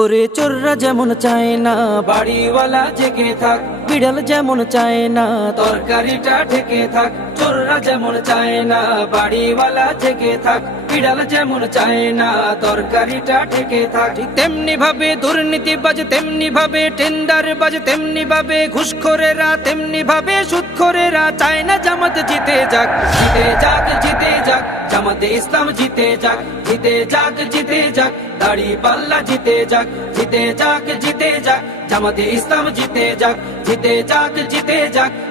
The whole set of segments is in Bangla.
ওরে চোররা যেমন চায় না বাড়িওয়ালা জেগে থাক বিড়াল যেমন চায় না তরকারিটা ঢেকে থাক চোররা যেমন চায় না বাড়িওয়ালা জেগে থাক বিড়াল যেমন চায় না তরকারিটা ঢেকে থাক তেমনি ভাবে দুর্নীতি বাজ তেমনি ভাবে টেন্ডার বাজ তেমনি ভাবে ঘুষখোরেরা তেমনি ভাবে সুৎখোরেরা চায় না জামাত জিতে যাক জিতে যাক জিতে যাক জামাতে ইসলাম জিতে যাক জিতে যাক জিতে যাক দাড়ি পাল্লা জিতে যাক জিতে যাক জিতে যাক জামাতে ইসলাম জিতে যাক জিতে যাক জিতে যাক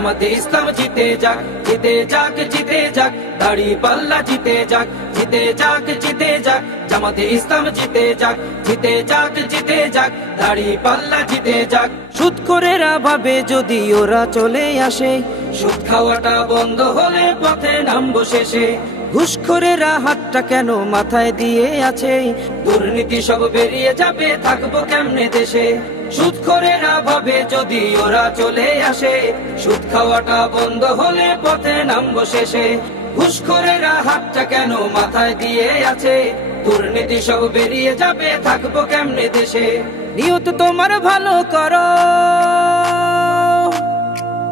জামাতে ইসলাম জিতে যাক জিতে যাক জিতে যাক দাড়ি পাল্লা জিতে যাক জিতে যাক জিতে যাক জামাতে ইসলাম জিতে যাক জিতে যাক জিতে যাক দাড়ি পাল্লা জিতে যাক সুদ করে ভাবে যদি ওরা চলে আসে সুদ খাওয়াটা বন্ধ হলে পথে নামবো শেষে ঘুষখোরেরা হাতটা কেন মাথায় দিয়ে আছে দুর্নীতি সব বেরিয়ে যাবে থাকবো কেমনে দেশে সুদ করে না ভাবে যদি ওরা চলে আসে সুদ খাওয়াটা বন্ধ হলে পথে নামব শেষে ঘুষ করে না হাতটা কেন মাথায় দিয়ে আছে দুর্নীতি সব বেরিয়ে যাবে থাকবো কেমনে দেশে নিয়ত তোমার ভালো করো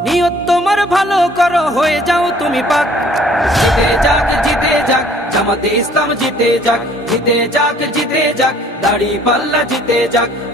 নিয়ত তোমার ভালো করো হয়ে যাও তুমি পাক জিতে যাক জিতে যাক জামাতে ইসলাম জিতে যাক জিতে যাক জিতে যাক দাড়ি পাল্লা জিতে যাক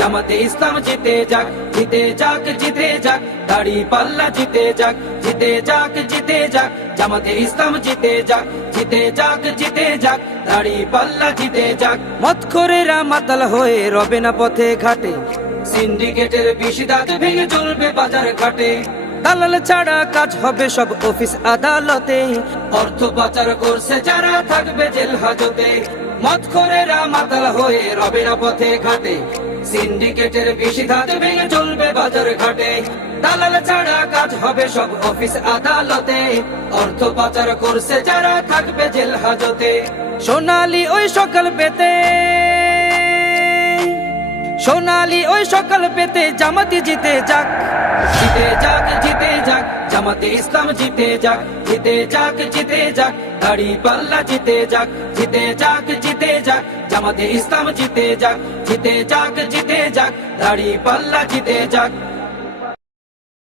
জামাতে ইসলাম জিতে যাক জিতে যাক জিতে যাক দাড়ি পাল্লা জিতে যাক জিতে যাক জিতে যাক জামাতে ইসলাম জিতে যাক জিতে যাক জিতে যাক দাড়ি পাল্লা জিতে যাক মত করে মাতাল হয়ে রবে না পথে ঘাটে সিন্ডিকেটের বেশি দাঁত ভেঙে চলবে বাজার ঘাটে দালাল ছাড়া কাজ হবে সব অফিস আদালতে অর্থ পাচার করছে যারা থাকবে জেল হাজতে মত করে মাতাল হয়ে রবেরা পথে ঘাটে সিন্ডিকেটের বেশি ধাত ভেঙে চলবে বাজার ঘাটে দালাল ছাড়া কাজ হবে সব অফিস আদালতে অর্থ পাচার করছে যারা থাকবে জেল হাজতে সোনালি ওই সকাল পেতে সোনালি ওই সকাল পেতে জামাতি জিতে যাক জিতে যাক জিতে যাক জামাতে ইসলাম জিতে যাক জিতে যাক জিতে যাক গাড়ি পাল্লা জিতে যাক জিতে যাক জিতে যাক জামাতে ইসলাম জিতে যাক জিতে যাক জিতে যাক দাড়ি পাল্লা জিতে যাক